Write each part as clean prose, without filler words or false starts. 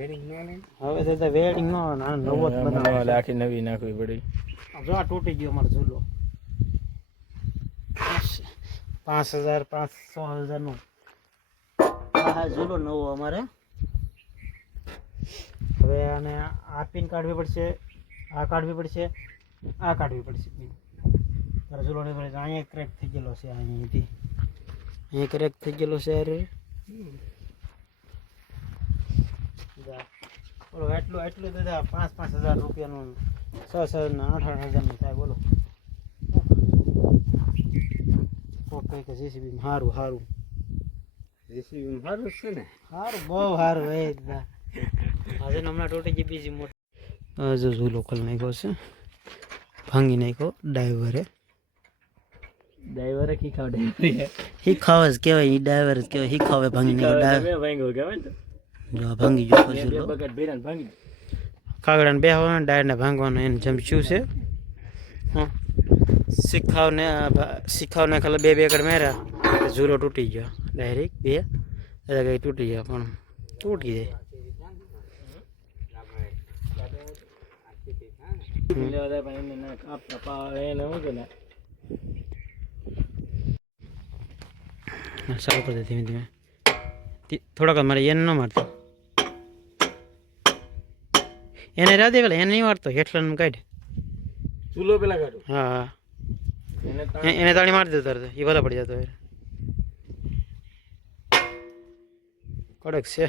હવે તો વેડિંગ નો નવો જ બનાવે આખી નવી નાખવી પડી. જો આ તૂટી ગયો અમારો ઝૂલો 5,000 500,000 નો આ ઝૂલો નવો અમારે. હવે આને આ પિન કાઢવી પડશે, આ કાઢવી પડશે, આ કાઢવી પડશે પિન. તારે ઝૂલો નહીં પડે. અહીંયા ક્રેક થઈ ગયેલો છે, અહીંથી અહીંયા ક્રેક થઈ ગયેલો છે. અરે બોલો એટલું એટલું તો 5,000 રૂપિયાનું 6,000 ને 8,000 થાય. બોલો કઈ કે જેસીબી સારું સારું જેસીબી સારું છે ને, સારું બહુ સારું. એ આજે હમણાં તૂટી ગઈ બીજી મોટી. જો ઝૂલો ખોલી નાખ્યો છે, ભાંગી નાખ્યો ડ્રાઈવરે. ડ્રાઈવરે ખીખાવ ડ્રાઈવર શીખાવે જ કહેવાય, એ ડ્રાઈવર જ કહેવાય. શીખાવે ભાંગી નાખ્યો ભાંગો કહેવાય ને. જો ભાંગી ગયો ઝૂલો. બકેટ ભેરાને ભાંગી કાગડાને બેહવાનું, ડાયરને ભાંગવાનું એને જમચ્યું છે. હા શીખાવને ખાલી બે એકડ મેર્યા, ઝૂલો તૂટી ગયો ડાયરેક્ટ. બે કંઈ તૂટી ગયા પણ તૂટી જાય. સારું કરી દે ધીમે ધીમે. થોડાક મારે એને ન મારતો, એને રાધે પેલા એને નહીં મારતો. હેઠલાનું કાઢ ચૂલો પેલા કાઢો. હા એને તાળી મારી દેતો એ ભલે પડી જતો. કડક છે.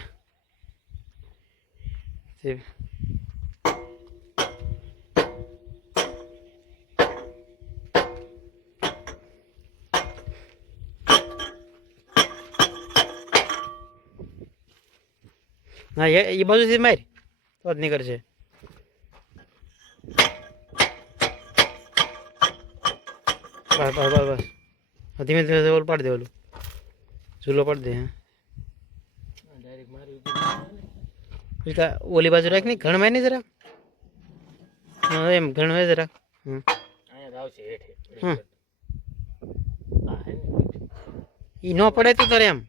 ના એ બાજુથી મારી તો જ નીકળશે. બસ બસ બસ બસ ધીમે ધીમે ઓલું પાડી દે, ઓલું ઝૂલો પાડી દે. હા ઓલી બાજુ રાખ. નહીં ઘણ મારી નહીં જરાક. હા એમ ઘણ હોય જરાક. એ ન પડે તો તારે એમ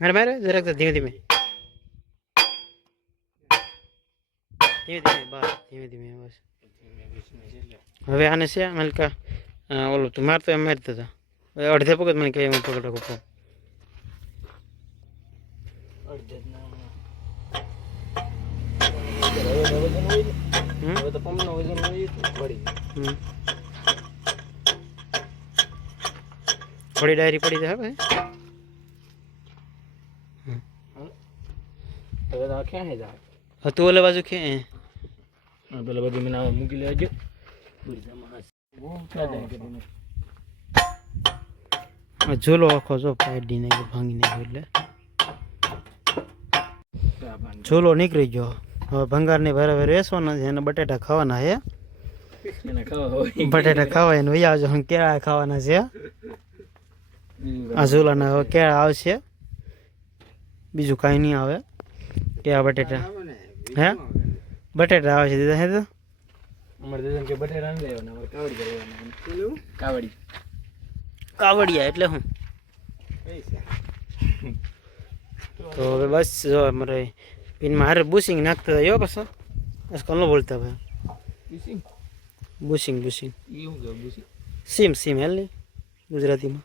મારે મારે જરાક ધીમે ધીમે ધીમે ધીમે બસ ધીમે ધીમે બસ. હવે આને છે મલકા ઓલું તું મારતો એમ મારતો હતા. અડધે પગત મને કહે હું પકડ રાખું. થોડી ડાયરી પડી જાય. હવે તું ઓલે બાજુ ક્યાં પેલા બધી મને મૂકી લેજો. ઝૂલો આખો જો પાડી નાખ્યો, ભાંગી નાખ્યો. એટલે ઝૂલો નીકળી ગયો. હવે ભંગારની બરાબર વેસવાના છે, એને બટેટા ખાવાના છે. બટેટા ખાવા એને વહી આવજો. કેળા ખાવાના છે. આ ઝૂલાના હવે કેળા આવશે, બીજું કાંઈ નહીં આવે. કેળા બટેટા હે બટેટા આવે છે. દીધા હે તો અમારે દીધા કે બટેટા ન લેવાના, અમારે કાવડી કરવાના. કાવડી કાવડિયા એટલે હું તો હવે બસ જો અમારે પિનમાં હારે બુશિંગ નાખતા હતા. પાછો આજકાલ ન બોલતા ભાઈ. બુશિંગ બુશિંગ સીમ સીમ હેલ નહીં ગુજરાતીમાં.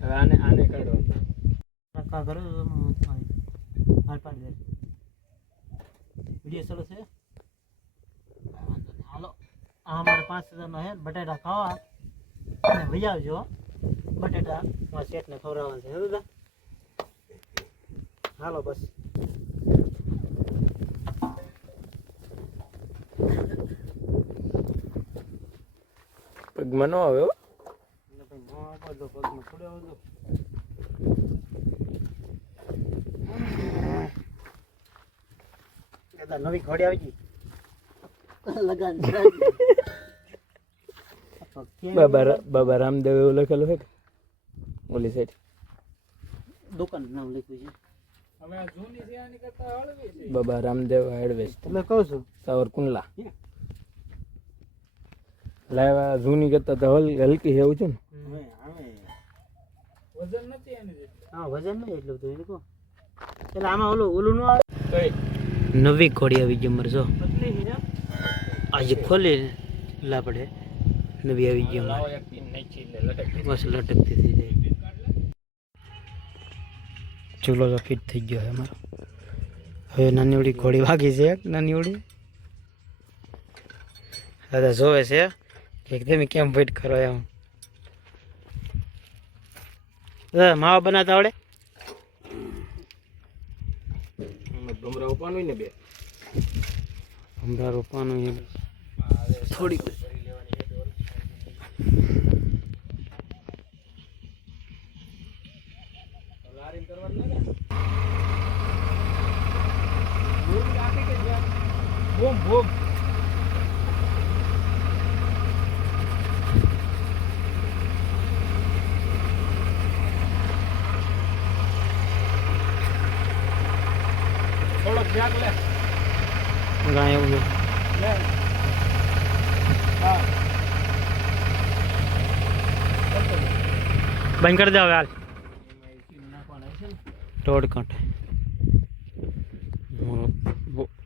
હવે આને આને કાઢવાનું. વિડીયો ચાલુ છે. હાલો આ અમારે 5,000 નો હે. બટેટા ખાવા અને વહી આવજો. બટેટા મારા શેઠને ખવડાવવાના છે દાદા. હાલો બસ પગમાં ન આવે હો. પગમાં થોડે આવજો. નવી ઘોડી આવી ગઈ. લગાન બાબા રામદેવ એવું લખેલું છે ઓલી સાઈડ. દુકાન નામ લખ્યું છે. બાબા રામદેવ એડવેસ્ટ. તમે કહું છું સાવરકુંડલા. લાવ્યા જૂની કરતા તો હલકી છે એવું છે ને. વજન નથી હા વજન નહીં એટલું બધું એ કહો એટલે આમાં ઓલું ન આવે કઈ નવી ઘોડી આવી ગઈ અમારે જો આજે ખોલી લાપડે નવી આવી ગઈ લાવો અમારે એક પિન નાખી એટલે લટકી બસ લટકતી થઈ જાય ચૂલો તો ફિટ થઈ ગયો છે અમારો હવે નાની ઓડી ઘોડી વાગી છે એક નાની ઓડી દાદા જોવે છે કે એકદમ કેમ ફિટ કરો એમ દાદા માવા બનાવતા આવડે ભમરા ઉપાડવું ને બે હમણાં રોપવાનું થોડીક બૂમ બૂમ થોડોક જાગ લે ગાય એવું લે હા બંધ કરી દે હવે હાલ નાખવાના છે ને રોડ કાંઠે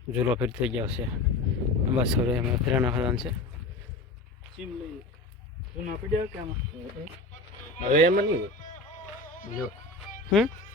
ઝૂલો ફિટ થઈ ગયો છે બસ હવે અમે કિરાણા ખાવાનું છે સીમ લઈ જૂના પડ્યા કે આમાં હવે એમાં નહીં હોય હમ